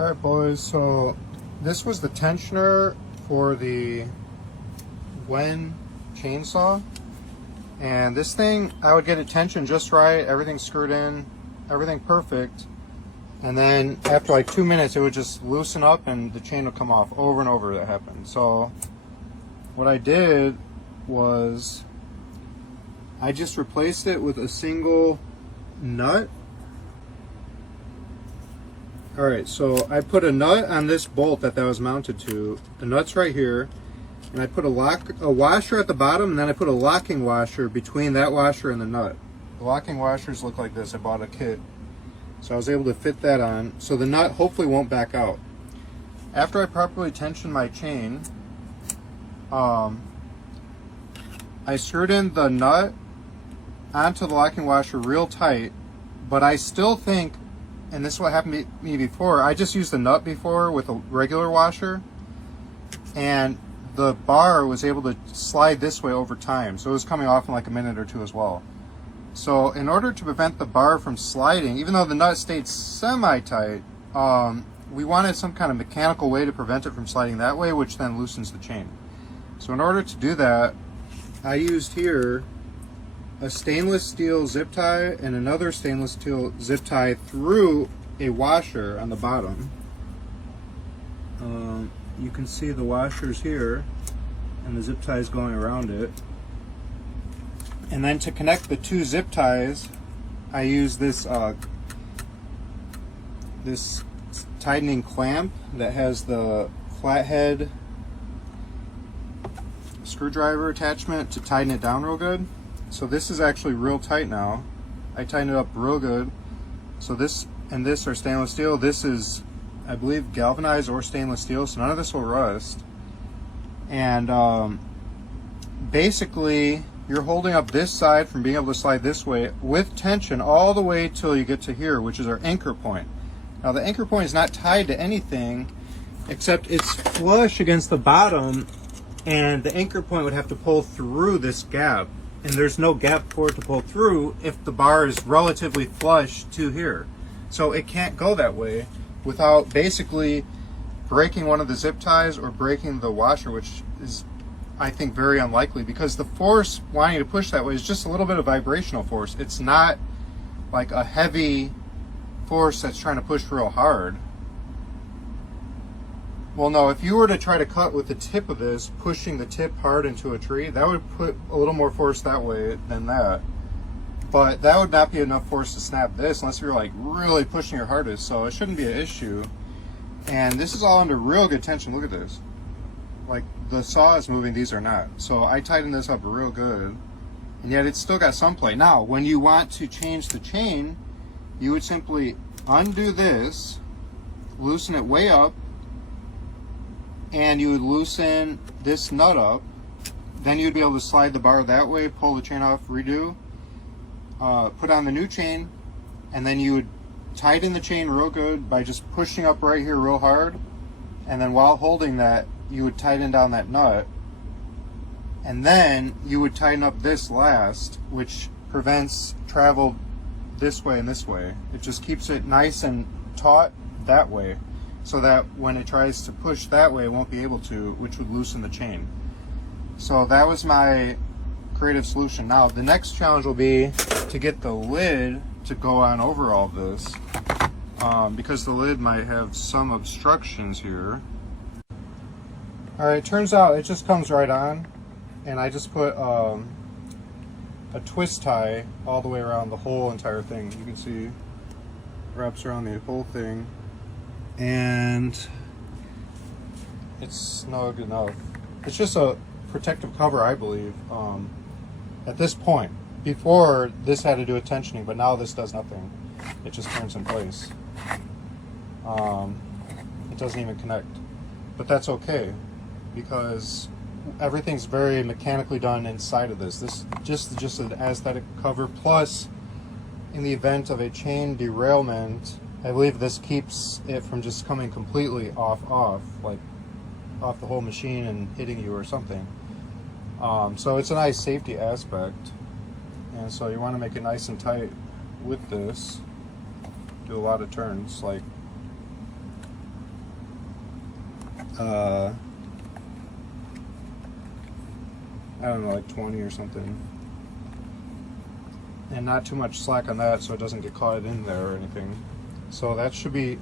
Alright boys, so this was the tensioner for the Wen chainsaw, and this thing, I would get it tensioned just right, everything screwed in, everything perfect, and then after like 2 minutes it would just loosen up and the chain would come off. Over and over that happened. So what I did was I just replaced it with a single nut. Alright, so I put a nut on this bolt that was mounted to. The nut's right here. And I put a washer at the bottom, and then I put a locking washer between that washer and the nut. The locking washers look like this. I bought a kit. So I was able to fit that on. So the nut hopefully won't back out. After I properly tensioned my chain, I screwed in the nut onto the locking washer real tight, but I still think, and this is what happened to me before, I just used the nut before with a regular washer, and the bar was able to slide this way over time, so it was coming off in like a minute or two as well. So in order to prevent the bar from sliding, even though the nut stayed semi-tight, we wanted some kind of mechanical way to prevent it from sliding that way, which then loosens the chain. So in order to do that, I used here a stainless steel zip tie and another stainless steel zip tie through a washer on the bottom. You can see the washers here and the zip ties going around it. And then to connect the two zip ties, I use this this tightening clamp that has the flathead screwdriver attachment to tighten it down real good. So this is actually real tight now. I tightened it up real good. So this and this are stainless steel. This is, I believe, galvanized or stainless steel, so none of this will rust. And basically, you're holding up this side from being able to slide this way with tension all the way till you get to here, which is our anchor point. Now the anchor point is not tied to anything, except it's flush against the bottom, and the anchor point would have to pull through this gap. And there's no gap for it to pull through if the bar is relatively flush to here. So it can't go that way without basically breaking one of the zip ties or breaking the washer, which is, I think, very unlikely, because the force wanting to push that way is just a little bit of vibrational force. It's not like a heavy force that's trying to push real hard. Well, no, if you were to try to cut with the tip of this, pushing the tip hard into a tree, that would put a little more force that way than that. But that would not be enough force to snap this unless you're like really pushing your hardest, so it shouldn't be an issue. And this is all under real good tension. Look at this. Like, the saw is moving, these are not. So I tightened this up real good, and yet it's still got some play. Now, when you want to change the chain, you would simply undo this, loosen it way up, and you would loosen this nut up. Then you'd be able to slide the bar that way, pull the chain off, redo, put on the new chain, and then you would tighten the chain real good by just pushing up right here real hard, and then while holding that, you would tighten down that nut, and then you would tighten up this last, which prevents travel this way and this way. It just keeps it nice and taut that way, so that when it tries to push that way, it won't be able to, which would loosen the chain. So that was my creative solution. Now the next challenge will be to get the lid to go on over all this, because the lid might have some obstructions here. Alright, turns out it just comes right on, and I just put a twist tie all the way around the whole entire thing. You can see it wraps around the whole thing, and it's snug enough. It's just a protective cover, I believe, at this point. Before, this had to do with tensioning, but now this does nothing. It just turns in place. It doesn't even connect, but that's okay, because everything's very mechanically done inside of this. This just an aesthetic cover, plus in the event of a chain derailment, I believe this keeps it from just coming completely off, like off the whole machine and hitting you or something. So it's a nice safety aspect, and so you want to make it nice and tight with this. Do a lot of turns, like I don't know, like 20 or something. And not too much slack on that so it doesn't get caught in there or anything. So that should be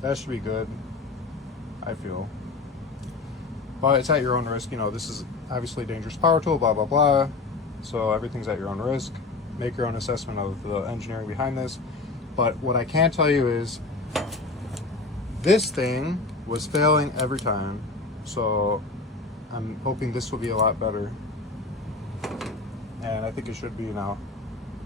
good, I feel. But it's at your own risk. You know, this is obviously a dangerous power tool, blah, blah, blah. So everything's at your own risk. Make your own assessment of the engineering behind this. But what I can tell you is this thing was failing every time. So I'm hoping this will be a lot better. And I think it should be now.